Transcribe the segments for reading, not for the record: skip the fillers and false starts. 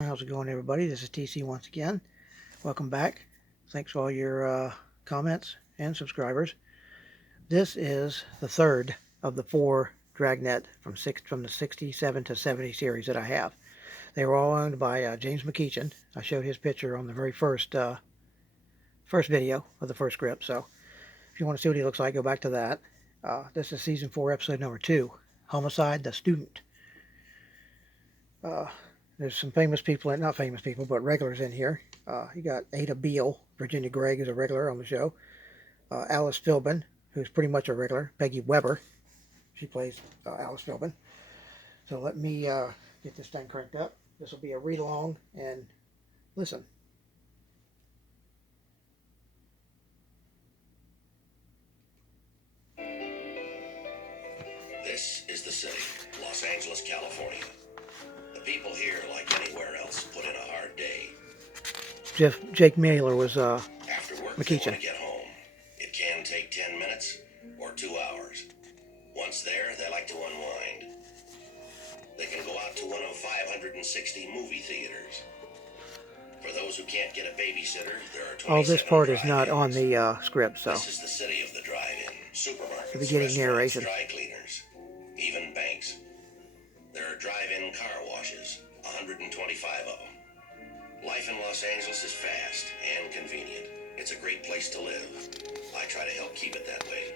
How's it going, everybody? This is TC once again. Welcome back. Thanks for all your comments and subscribers. This is the third of the four Dragnet from the 67 to 70 series that I have. They were all owned by James McKeechan. I showed his picture on the very first video of the first script. So if you want to see what he looks like, go back to that. This is season 4, episode number 2, Homicide, the Student. There's some famous people, not famous people, but regulars in here. You got Ada Beale, Virginia Gregg is a regular on the show. Alice Philbin, who's pretty much a regular. Peggy Weber, she plays Alice Philbin. So let me get this thing cranked up. This will be a read along and listen. This is the city, Los Angeles, California. The people here, like anywhere else, put in a hard day. Jake Mailer was After work, they McKeechan. want to get home. It can take 10 minutes or 2 hours. Once there, they like to unwind. They can go out to one of 560 movie theaters. For those who can't get a babysitter, there are 27 All this part is not drive-ins. on the script, so This is the city of the drive-in. Supermarkets, the beginning restaurants, narration. dry cleaners, even banks. There are drive-in car washes, 125 of them. Life in Los Angeles is fast and convenient. It's a great place to live. I try to help keep it that way.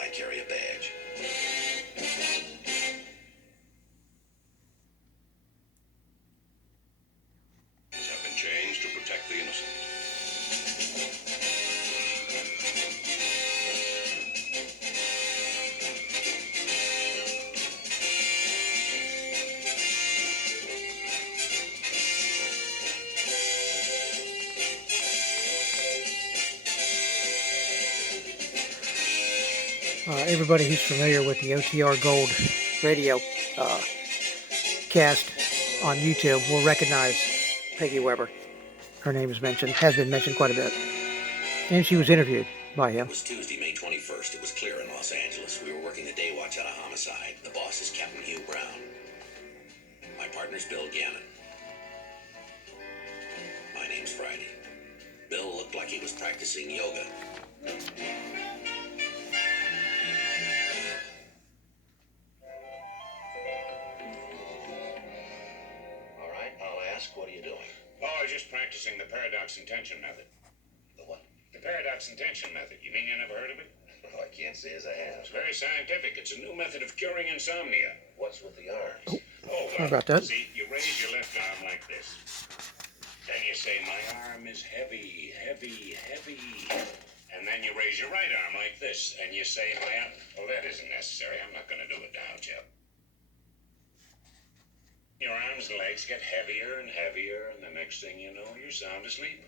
I carry a badge. Have been changed to protect the innocent. Everybody who's familiar with the OTR Gold radio cast on YouTube will recognize Peggy Weber. Her name is mentioned, has been mentioned quite a bit. And she was interviewed by him. It was Tuesday, May 21st. It was clear in Los Angeles. We were working a day watch on a homicide. The boss is Captain Hugh Brown. My partner's Bill Gannon. My name's Friday. Bill looked like he was practicing yoga. All right, I'll ask, what are you doing? Oh, I was just practicing the paradox intention method. The what? The paradox intention method. You mean you never heard of it? Oh, I can't say as I have. It's very scientific. It's a new method of curing insomnia. What's with the arms? Oh, Sorry about that. See, you raise your left arm like this. Then you say, my arm is heavy, heavy, heavy. And then you raise your right arm like this. And you say, my arm... Oh, that isn't necessary. I'm not going to do it now, Joe. Your arms and legs get heavier and heavier, and the next thing you know, you're sound asleep.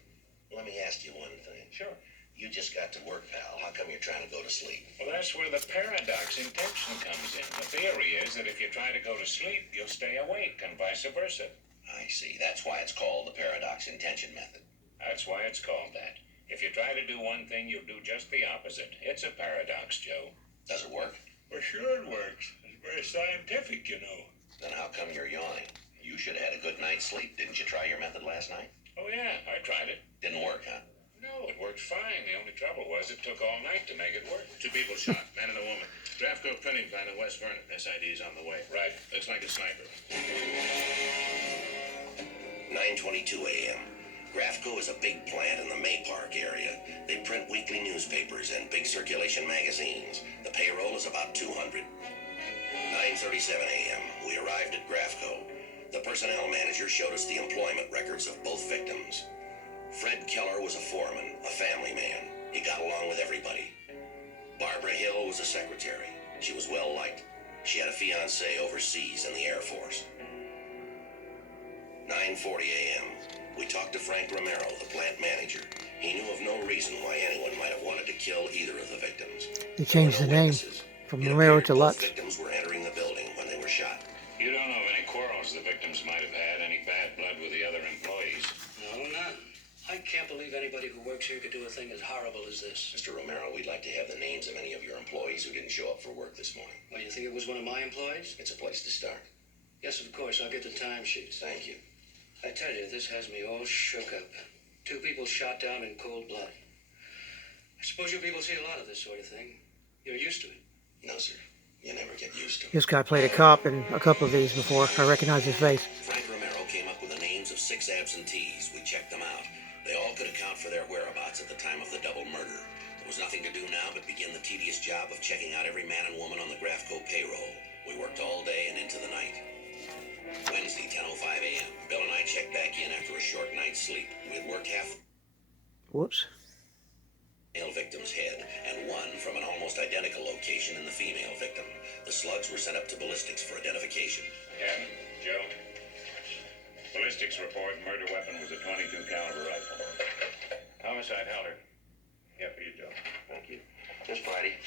Let me ask you one thing. Sure. You just got to work, pal. How come you're trying to go to sleep? Well, that's where the paradox intention comes in. The theory is that if you try to go to sleep, you'll stay awake, and vice versa. I see. That's why it's called the paradox intention method. That's why it's called that. If you try to do one thing, you'll do just the opposite. It's a paradox, Joe. Does it work? Well, sure it works. It's very scientific, you know. Then how come you're yawning? You should have had a good night's sleep. Didn't you try your method last night? Oh, yeah, I tried it. Didn't work, huh? No, it worked fine. The only trouble was it took all night to make it work. 2 people shot, man and a woman. Draftco printing plant in West Vernon. SID is on the way. Right. Looks like a sniper. 9:22 a.m. Grafco is a big plant in the May Park area. They print weekly newspapers and big circulation magazines. The payroll is about 200. 9:37 a.m. We arrived at Grafco. The personnel manager showed us the employment records of both victims. Fred Keller was a foreman, a family man. He got along with everybody. Barbara Hill was a secretary. She was well liked. She had a fiancé overseas in the Air Force. 9:40 a.m. We talked to Frank Romero, the plant manager. He knew of no reason why anyone might have wanted to kill either of the victims. They changed the name from Romero to Both Lutz. victims were entering the building when they were shot. You don't know of any quarrels the victims might have had, any bad blood with the other employees? No, none. I can't believe anybody who works here could do a thing as horrible as this. Mr. Romero, we'd like to have the names of any of your employees who didn't show up for work this morning. Well, you think it was one of my employees? It's a place to start. Yes, of course. I'll get the timesheets. Thank you. I tell you, this has me all shook up. 2 people shot down in cold blood. I suppose you people see a lot of this sort of thing. You're used to it. No, sir. You never get used to it. This guy played a cop in a couple of these before. I recognize his face. Frank Romero came up with the names of 6 absentees. We checked them out. They all could account for their whereabouts at the time of the double murder. There was nothing to do now but begin the tedious job of checking out every man and woman on the Grafco payroll. We worked all day and into the night. Wednesday, 10:05 a.m. Bill and I checked back in after a short night's sleep. We had worked half Whoops. male victim's head and one from an almost identical location in the female victim. The slugs were sent up to ballistics for identification. Captain, Joe. Ballistics report murder weapon was a .22 caliber rifle. Homicide Heller. Yeah, for you, Joe. Thank you. Just Friday.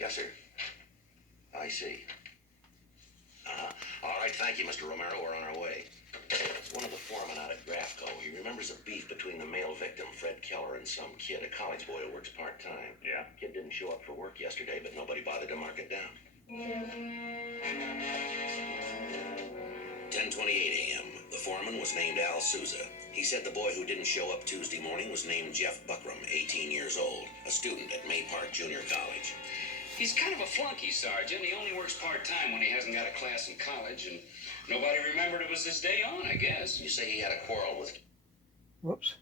Yes, sir. I see. All right, thank you, Mr. Romero. We're on our way. One of the foremen out at Grafco. He remembers a beef between the male victim, Fred Keller, and some kid, a college boy who works part-time. Yeah? Kid didn't show up for work yesterday, but nobody bothered to mark it down. 10:28 a.m. The foreman was named Al Souza. He said the boy who didn't show up Tuesday morning was named Jeff Buckram, 18 years old, a student at May Park Junior College. He's kind of a flunky, Sergeant. He only works part-time when he hasn't got a class in college, and nobody remembered it was his day on, I guess. You say he had a quarrel with... Whoops.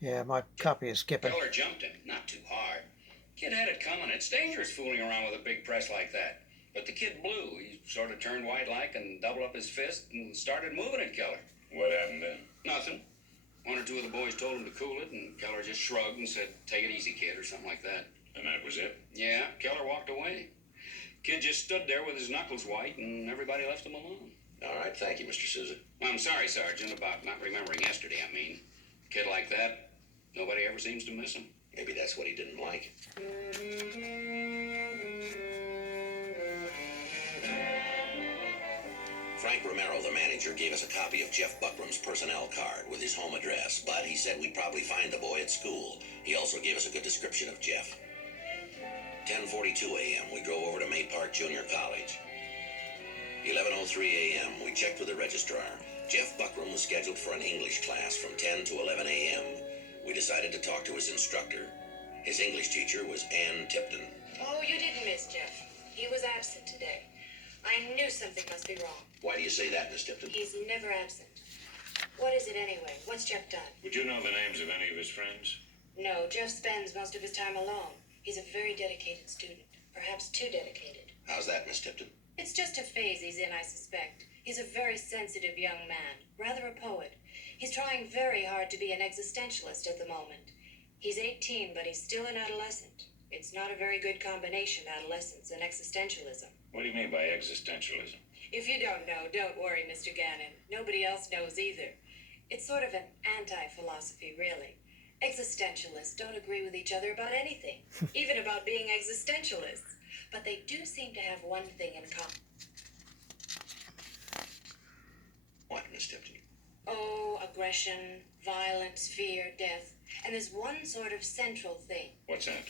Yeah, my copy is skipping. Keller jumped him, not too hard. Kid had it coming. It's dangerous fooling around with a big press like that. But the kid blew. He sort of turned white-like and doubled up his fist and started moving at Keller. What happened then? Nothing. 1 or 2 of the boys told him to cool it, and Keller just shrugged and said, "Take it easy, kid," or something like that. And that was it? Yeah, Keller walked away. Kid just stood there with his knuckles white, and everybody left him alone. All right, thank you, Mr. Souza. I'm sorry, Sergeant, about not remembering yesterday, I mean. A kid like that, nobody ever seems to miss him. Maybe that's what he didn't like. Frank Romero, the manager, gave us a copy of Jeff Buckram's personnel card with his home address, but he said we'd probably find the boy at school. He also gave us a good description of Jeff. 10:42 a.m. We drove over to May Park Junior College. 11:03 a.m. We checked with the registrar. Jeff Buckram was scheduled for an English class from 10 to 11 a.m. We decided to talk to his instructor. His English teacher was Ann Tipton. Oh, you didn't miss Jeff. He was absent today. I knew something must be wrong. Why do you say that, Miss Tipton? He's never absent. What is it anyway? What's Jeff done? Would you know the names of any of his friends? No, Jeff spends most of his time alone. He's a very dedicated student. Perhaps too dedicated. How's that, Miss Tipton? It's just a phase he's in, I suspect. He's a very sensitive young man. Rather a poet. He's trying very hard to be an existentialist at the moment. He's 18, but he's still an adolescent. It's not a very good combination, adolescence and existentialism. What do you mean by existentialism? If you don't know, don't worry, Mr. Gannon. Nobody else knows either. It's sort of an anti-philosophy, really. Existentialists don't agree with each other about anything, even about being existentialists. But they do seem to have one thing in common. What, Miss Tipton? Oh, aggression, violence, fear, death. And there's one sort of central thing. What's that?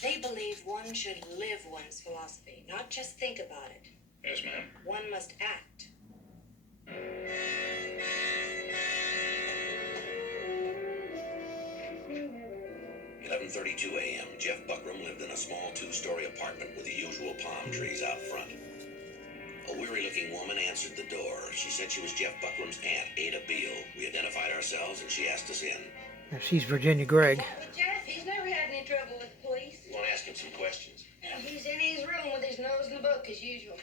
They believe one should live one's philosophy, not just think about it. Yes, ma'am. One must act. 11:32 a.m. Jeff Buckram lived in a small 2-story apartment with the usual palm trees out front. A weary-looking woman answered the door. She said she was Jeff Buckram's aunt, Ada Beale. We identified ourselves, and she asked us in. She's Virginia Gregg. With Jeff, he's never had any trouble with the police. We want to ask him some questions. He's in his room with his nose in the book, as usual.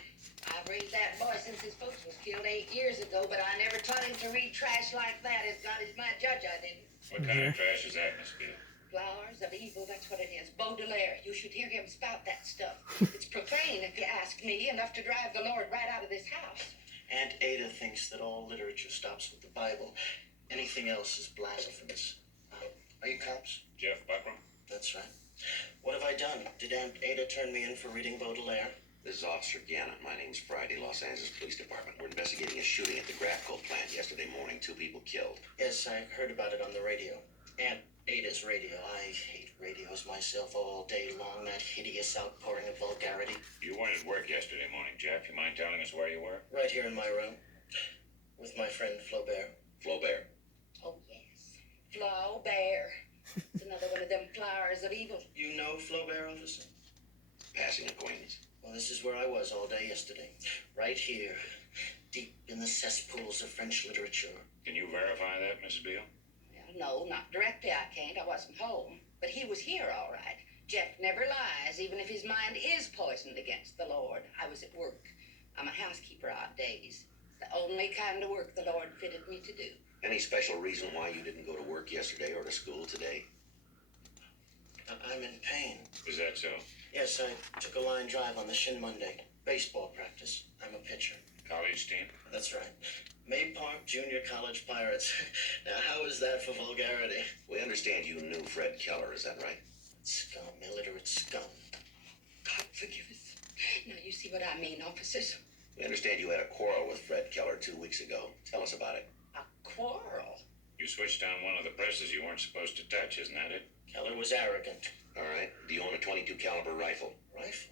I've raised that boy since his folks was killed 8 years ago, but I never taught him to read trash like that. As God is my judge, I didn't. What kind of trash is that, Miss Beale? Flowers of evil, that's what it is. Baudelaire, you should hear him spout that stuff. It's profane, if you ask me, enough to drive the Lord right out of this house. Aunt Ada thinks that all literature stops with the Bible. Anything else is blasphemous. Are you cops? Jeff Buckram? That's right. What have I done? Did Aunt Ada turn me in for reading Baudelaire? This is Officer Gannon. My name's Friday, Los Angeles Police Department. We're investigating a shooting at the Grafco plant yesterday morning. 2 people killed. Yes, I heard about it on the radio. Aunt Ada's radio. I hate radios myself all day long. That hideous outpouring of vulgarity. You weren't at work yesterday morning, Jeff. You mind telling us where you were? Right here in my room. With my friend Flaubert. Flaubert. Oh, yes. Flaubert. It's another one of them flowers of evil. You know Flaubert, officer? Passing acquaintance. Well, this is where I was all day yesterday. Right here, deep in the cesspools of French literature. Can you verify that, Mrs. Beale? Well, no, not directly I can't. I wasn't home. But he was here all right. Jeff never lies, even if his mind is poisoned against the Lord. I was at work. I'm a housekeeper odd days. The only kind of work the Lord fitted me to do. Any special reason why you didn't go to work yesterday or to school today? I'm in pain. Is that so? Yes, I took a line drive on the Shin Monday. Baseball practice. I'm a pitcher. College team? That's right. May Park Junior College Pirates. Now, how is that for vulgarity? We understand you knew Fred Keller, is that right? Scum, illiterate scum. God forgive us. Now you see what I mean, officers. We understand you had a quarrel with Fred Keller 2 weeks ago. Tell us about it. A quarrel? You switched on one of the presses you weren't supposed to touch, isn't that it? Keller was arrogant. All right. Do you own a .22 caliber rifle? Rifle?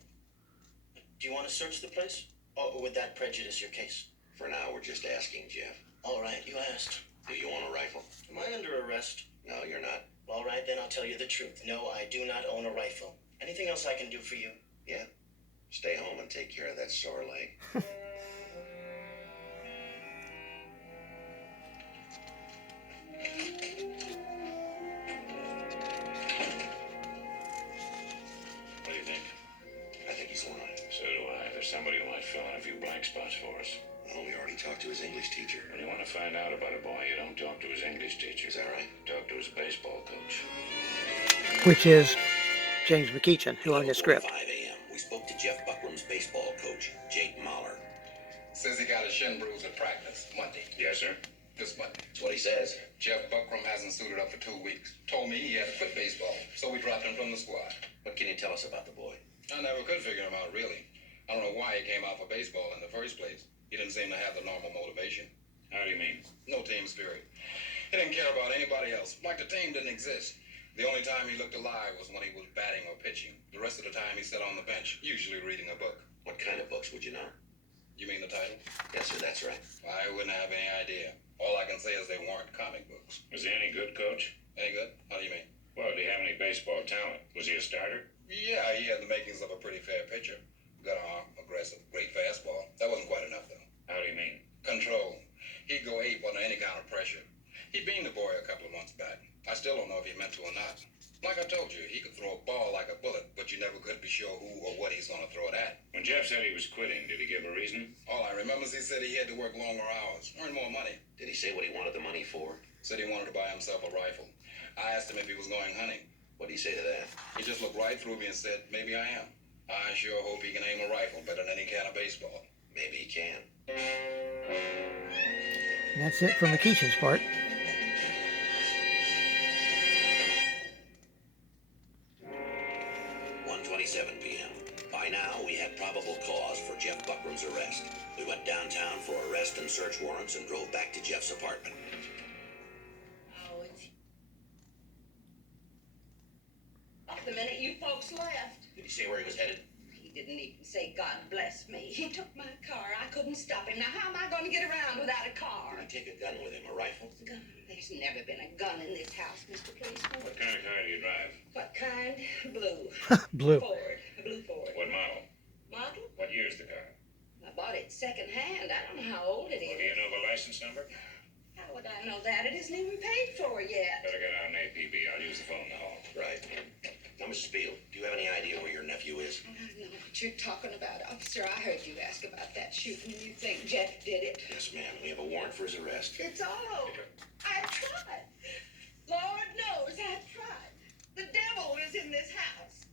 Do you want to search the place? Or would that prejudice your case? For now, we're just asking, Jeff. All right, you asked. Do you own a rifle? Am I under arrest? No, you're not. All right, then I'll tell you the truth. No, I do not own a rifle. Anything else I can do for you? Yeah? Stay home and take care of that sore leg. What do you think? I think he's lying. So do I. There's somebody who might fill in a few blank spots for us. Well, we already talked to his English teacher. When you want to find out about a boy, you don't talk to his English teacher. Is that right? Talk to his baseball coach. Which is James McKeechan, who owned the script. 5 a.m. We spoke to Jeff Buckram's baseball coach, Jake Mahler. Says he got a shin bruise at practice Monday. Yes, sir. This Monday. That's what he says. Jeff Buckram hasn't suited up for 2 weeks. Told me he had to quit baseball, so we dropped him from the squad. What can you tell us about the boy? I never could figure him out, really. I don't know why he came out for baseball in the first place. He didn't seem to have the normal motivation. How do you mean? No team spirit. He didn't care about anybody else. Like the team didn't exist. The only time he looked alive was when he was batting or pitching. The rest of the time he sat on the bench, usually reading a book. What kind of books would you know? You mean the title? Yes, sir, that's right. I wouldn't have any idea. All I can say is they weren't comic books. Was he any good, Coach? Any good? How do you mean? Well, do you have any baseball talent? Was he a starter? Yeah, he had the makings of a pretty fair pitcher. Good arm, aggressive, great fastball. That wasn't quite enough, though. How do you mean? Control. He'd go ape under any kind of pressure. He beamed the boy a couple of months back. I still don't know if he meant to or not. Like I told you, he could throw a ball like a bullet, but you never could be sure who or what he's going to throw it at. When Jeff said he was quitting, did he give a reason? All I remember is he said he had to work longer hours, earn more money. Did he say what he wanted the money for? Said he wanted to buy himself a rifle. I asked him if he was going hunting. What did he say to that? He just looked right through me and said, maybe I am. I sure hope he can aim a rifle better than any can of baseball. Maybe he can. And that's it for McKeechan's part. p.m. By now, we had probable cause for Jeff Buckram's arrest. We went downtown for arrest and search warrants and drove back to Jeff's apartment. Oh, it's... The minute you folks left, Did he say where he was headed? he didn't even say, God bless me. He took my car. I couldn't stop him. Now, how am I going to get around without a car? Did he take a gun with him, a rifle? Gun. There's never been a gun in this house, Mr. Policeman. What kind of car do you drive? What kind? Blue. Blue. Ford. A blue Ford. What model? Model? What year's the car? I bought it secondhand. I don't know how old it Well, is. do you know the license number? How would I know that? It isn't even paid for yet. Better get out an APB. I'll use the phone in the hall. Right. Now, Mrs. Beale, do you have any idea where your nephew is? I know what you're talking about, officer. I heard you ask about that shooting. You think Jeff did it? Yes, ma'am. We have a warrant for his arrest. It's all over. I've tried. Lord knows I've tried. The devil is in this house.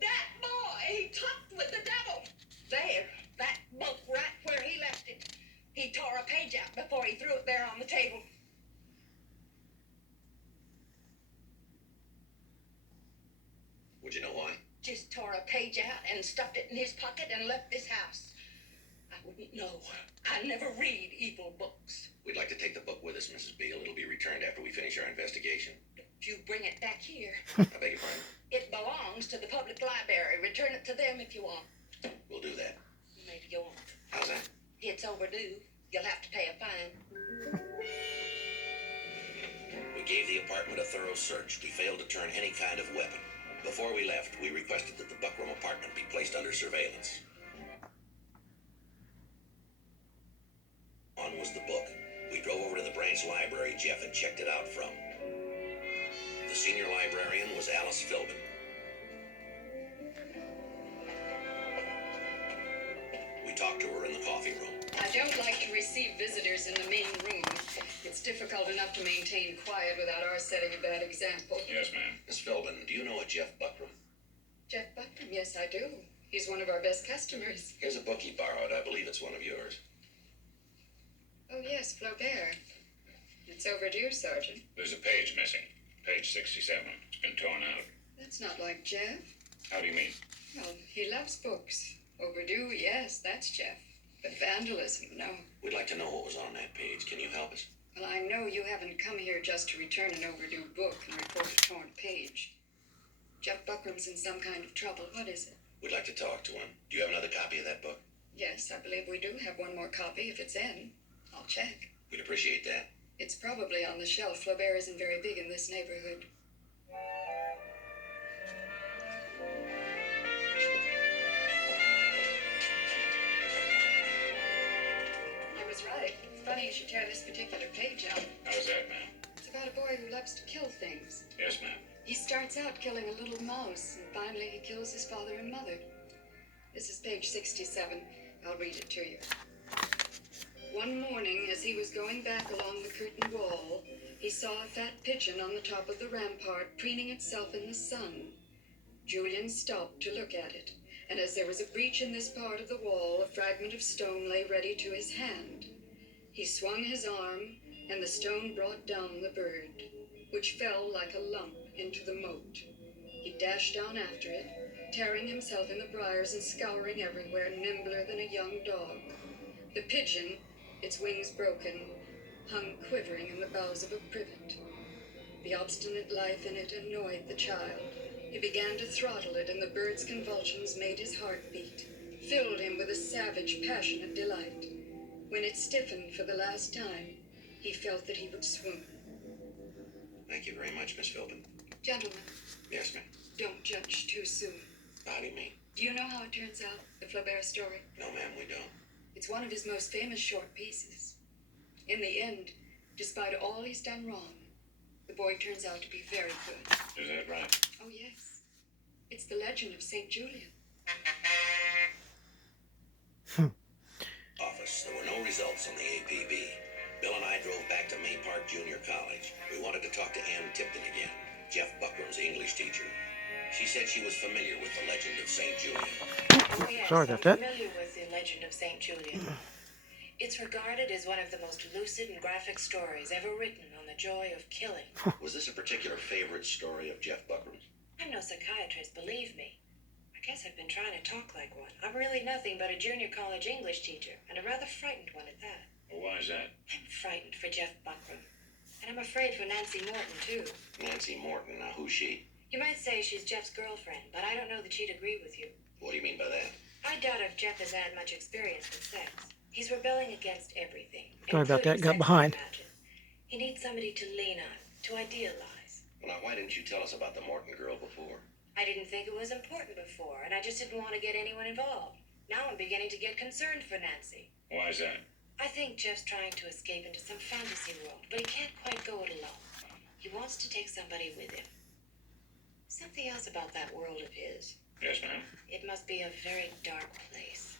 That boy, he talked with the devil. There, that book right where he left it. He tore a page out before he threw it there on the table. Would you know why? Just tore a page out and stuffed it in his pocket and left this house. I wouldn't know. I never read evil books. We'd like to take the book with us, Mrs. Beale. It'll be returned after we finish our investigation. You bring it back here. I beg your pardon? It belongs to the public library. Return it to them if you want. We'll do that. Maybe you won't. How's that? It's overdue. You'll have to pay a fine. gave the apartment a thorough search. We failed to turn any kind of weapon. Before we left, we requested that the Buckram apartment be placed under surveillance. On was the book. We drove over to the branch library Jeff had checked it out from. The senior librarian was Alice Philbin. We talked to her in the coffee room. I don't like to receive visitors in the main room. It's difficult enough to maintain quiet without our setting a bad example. Yes, ma'am. Miss Philbin, do you know a Jeff Buckram? Jeff Buckram, yes, I do. He's one of our best customers. Here's a book he borrowed. I believe it's one of yours. Oh, yes, Flaubert. It's overdue, Sergeant. There's a page missing. Page 67. It's been torn out. That's not like Jeff. How do you mean? Well, he loves books. Overdue, yes, that's Jeff. But vandalism, no. We'd like to know what was on that page. Can you help us? Well, I know you haven't come here just to return an overdue book and report a torn page. Jeff Buckram's in some kind of trouble. What is it? We'd like to talk to him. Do you have another copy of that book? Yes, I believe we do have one more copy if it's in. I'll check. We'd appreciate that. It's probably on the shelf. Flaubert isn't very big in this neighborhood. I was right. It's funny you should tear this particular page out. How's that, ma'am? It's about a boy who loves to kill things. Yes, ma'am. He starts out killing a little mouse, and finally he kills his father and mother. This is page 67. I'll read it to you. One morning, as he was going back along the curtained wall, he saw a fat pigeon on the top of the rampart preening itself in the sun. Julian stopped to look at it, and as there was a breach in this part of the wall, a fragment of stone lay ready to his hand. He swung his arm, and the stone brought down the bird, which fell like a lump into the moat. He dashed down after it, tearing himself in the briars and scouring everywhere, nimbler than a young dog. The pigeon, its wings broken, hung quivering in the boughs of a privet. The obstinate life in it annoyed the child. He began to throttle it, and the bird's convulsions made his heart beat, filled him with a savage, passionate delight. When it stiffened for the last time, he felt that he would swoon. Thank you very much, Miss Philbin. Gentlemen, Yes, ma'am. don't judge too soon. How do you mean? Do you know how it turns out, the Flaubert story? No, ma'am, we don't. It's one of his most famous short pieces. In the end, despite all he's done wrong, the boy turns out to be very good. Is that right? Oh, yes. It's the legend of St. Julian. Office. There were no results on the APB. Bill and I drove back to May Park Junior College. We wanted to talk to Ann Tipton again, Jeff Buckram's English teacher. She said she was familiar with the legend of St. Julian. Oh, yes, Sorry about that. I'm familiar with the legend of St. Julian. It's regarded as one of the most lucid and graphic stories ever written on the joy of killing. Was this a particular favorite story of Jeff Buckram's? I'm no psychiatrist, believe me. I guess I've been trying to talk like one. I'm really nothing but a junior college English teacher, and a rather frightened one at that. Well, why is that? I'm frightened for Jeff Buckram. And I'm afraid for Nancy Morton, too. Nancy Morton. Now, who's she? You might say she's Jeff's girlfriend, but I don't know that she'd agree with you. What do you mean by that? I doubt if Jeff has had much experience with sex. He's rebelling against everything. Sorry about that, including got sex, behind. I imagine. He needs somebody to lean on, to idealize. Well, now, why didn't you tell us about the Morton girl before? I didn't think it was important before, and I just didn't want to get anyone involved. Now I'm beginning to get concerned for Nancy. Why is that? I think Jeff's trying to escape into some fantasy world, but he can't quite go it alone. He wants to take somebody with him. Something else about that world of his. Yes, ma'am. It must be a very dark place.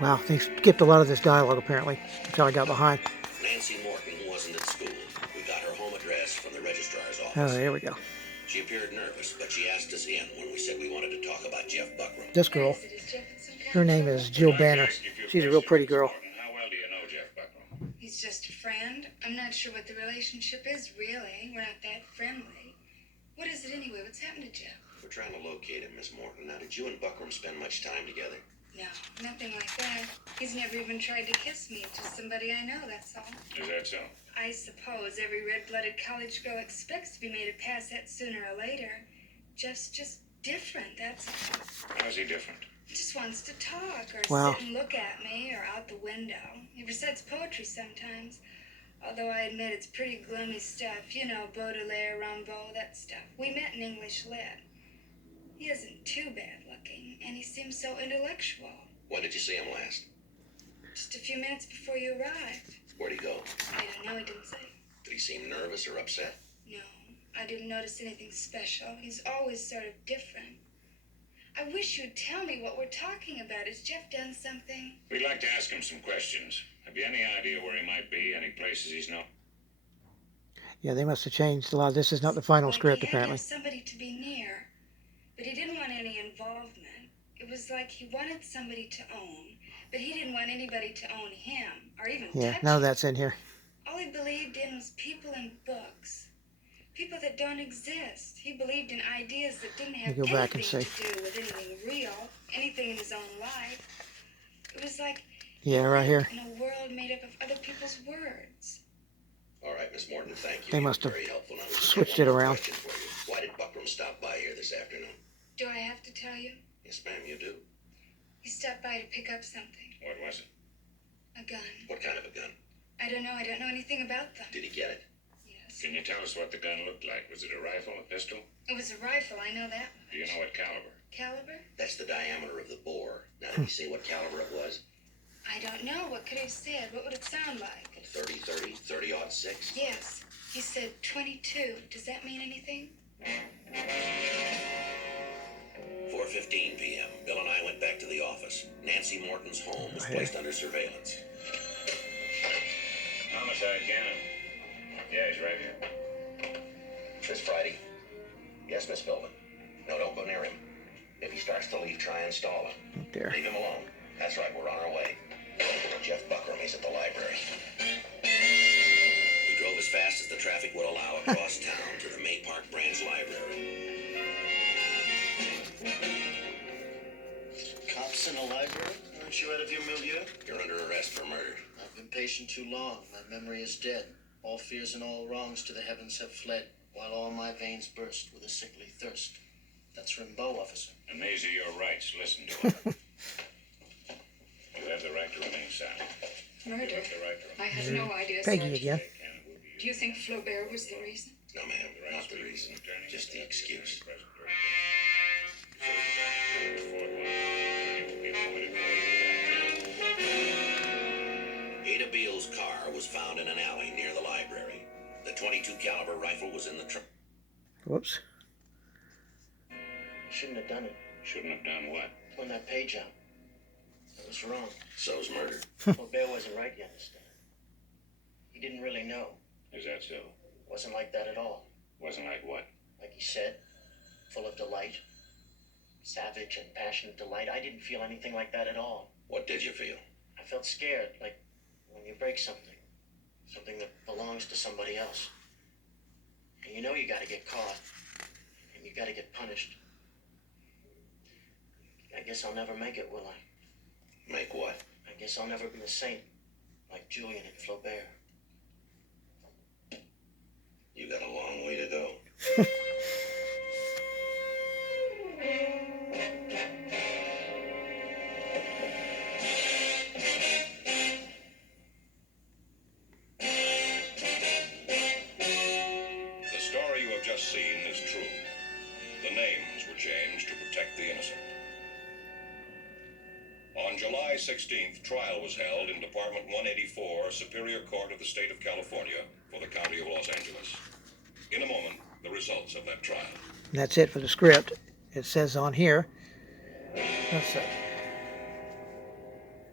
Wow, they skipped a lot of this dialogue apparently. That's how I got behind. Nancy Morton wasn't at school. We got her home address from the registrar's Oh, office. here we go. She appeared nervous, but she asked us in when we said we wanted to talk about Jeff Buckram. This girl, her name is Jill Banner. She's a real pretty girl. How well do you know Jeff Buckram? He's just a friend. I'm not sure what the relationship is, really. We're not that friendly. What is it anyway? What's happened to Jeff? We're trying to locate him, Miss Morton. Now, did you and Buckram spend much time together? No, nothing like that. He's never even tried to kiss me. Just somebody I know, that's all. Is that so? I suppose every red-blooded college girl expects to be made a pass at sooner or later. Jeff's just different, that's all. How's he different? He just wants to talk or Wow. sit and look at me or out the window. He recites poetry sometimes. Although I admit it's pretty gloomy stuff. You know, Baudelaire, Rimbaud, that stuff. We met in English Lit. He isn't too bad looking, and he seems so intellectual. When did you see him last? Just a few minutes before you arrived. Where'd he go? I don't know, he didn't say. Did he seem nervous or upset? No, I didn't notice anything special. He's always sort of different. I wish you'd tell me what we're talking about. Has Jeff done something? We'd like to ask him some questions. Have you any idea where he might be? Any places he's not? Yeah, they must have changed a lot. This is not the final script, He had to apparently. have somebody to be near, but he didn't want any involvement. It was like he wanted somebody to own, but he didn't want anybody to own him, or even Yeah, touch none of him. that's in here. All he believed in was people and books. People that don't exist. He believed in ideas that didn't have Let me go back and anything see. to do with anything real, anything in his own life. It was like Yeah, right here. in a world made up of other people's words. All right, Miss Morton, thank you. They You were must have very helpful. Now, we just switched have it one more around. question for you. Why did Buckram stop by here this afternoon? Do I have to tell you? Yes, ma'am, you do. He stopped by to pick up something. What was it? A gun. What kind of a gun? I don't know. I don't know anything about them. Did he get it? Yes. Can you tell us what the gun looked like? Was it a rifle, a pistol? It was a rifle. I know that. Do you know what caliber? Caliber? That's the diameter of the bore. Now, did he say what caliber it was? I don't know. What could he have said? What would it sound like? 30-30, 30-06? Yes. He said 22. Does that mean anything? 4:15 p.m. Bill and I went back to the office. Nancy Morton's home was placed under surveillance. Homicide, Cannon. Yeah, he's right here. This Friday? Yes, Miss Philbin. No, don't go near him. If he starts to leave, try and stall him. Up there. Leave him alone. That's right, we're on our way. Jeff Buckram, he's at the library. We drove as fast as the traffic would allow across town to the May Park Branch Library. Cops in the library? Aren't you out of your milieu? You're under arrest for murder. I've been patient too long. My memory is dead. All fears and all wrongs to the heavens have fled, while all my veins burst with a sickly thirst. That's Rimbaud, officer. And these are your rights. Listen to him. You have the right to remain silent. Murder? You have the right to I remain had no idea, Peggy Sergeant. again. Cannon will be Do you think Flaubert was the reason? No, ma'am, not the reason. Just the excuse. Ada Beale's car was found in an alley near the library. The .22 caliber rifle was in the trunk. Whoops. Shouldn't have done it. Shouldn't have done what? Torn that page out. That was wrong. So's murder. Flaubert wasn't right, you understand. He didn't really know. Is that so? Wasn't like that at all. Wasn't like what? Like he said, full of delight. Savage and passionate delight. I didn't feel anything like that at all. What did you feel? I felt scared, like when you break something. Something that belongs to somebody else. And you know you gotta get caught. And you gotta get punished. I guess I'll never make it, will I? Make what? I guess I'll never be a saint like Julian and Flaubert. You got a long way to go. The story you have just seen is true. The names were changed to protect the innocent. On July 16th, trial was held in Department 184, Superior Court of the State of California for the County of Los Angeles. In a moment, the results of that trial. And that's it for the script. It says on here. Let's see.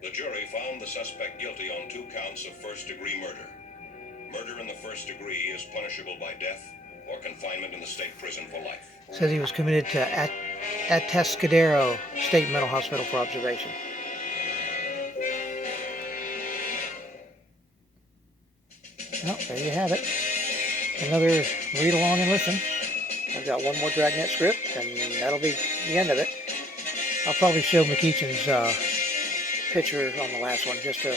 The jury found the suspect guilty on 2 counts of first-degree murder. Murder in the first degree is punishable by death or confinement in the state prison for life. Says he was committed to Atascadero State Mental Hospital for observation. Well, there you have it. Another read along and listen. I've got one more Dragnet script, and that'll be the end of it. I'll probably show McEachin's picture on the last one, just the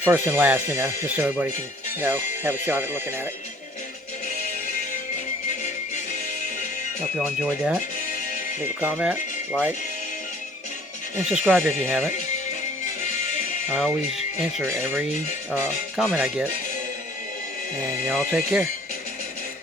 first and last, just so everybody can, have a shot at looking at it. Hope you all enjoyed that. Leave a comment, like, and subscribe if you haven't. I always answer every comment I get. And y'all take care.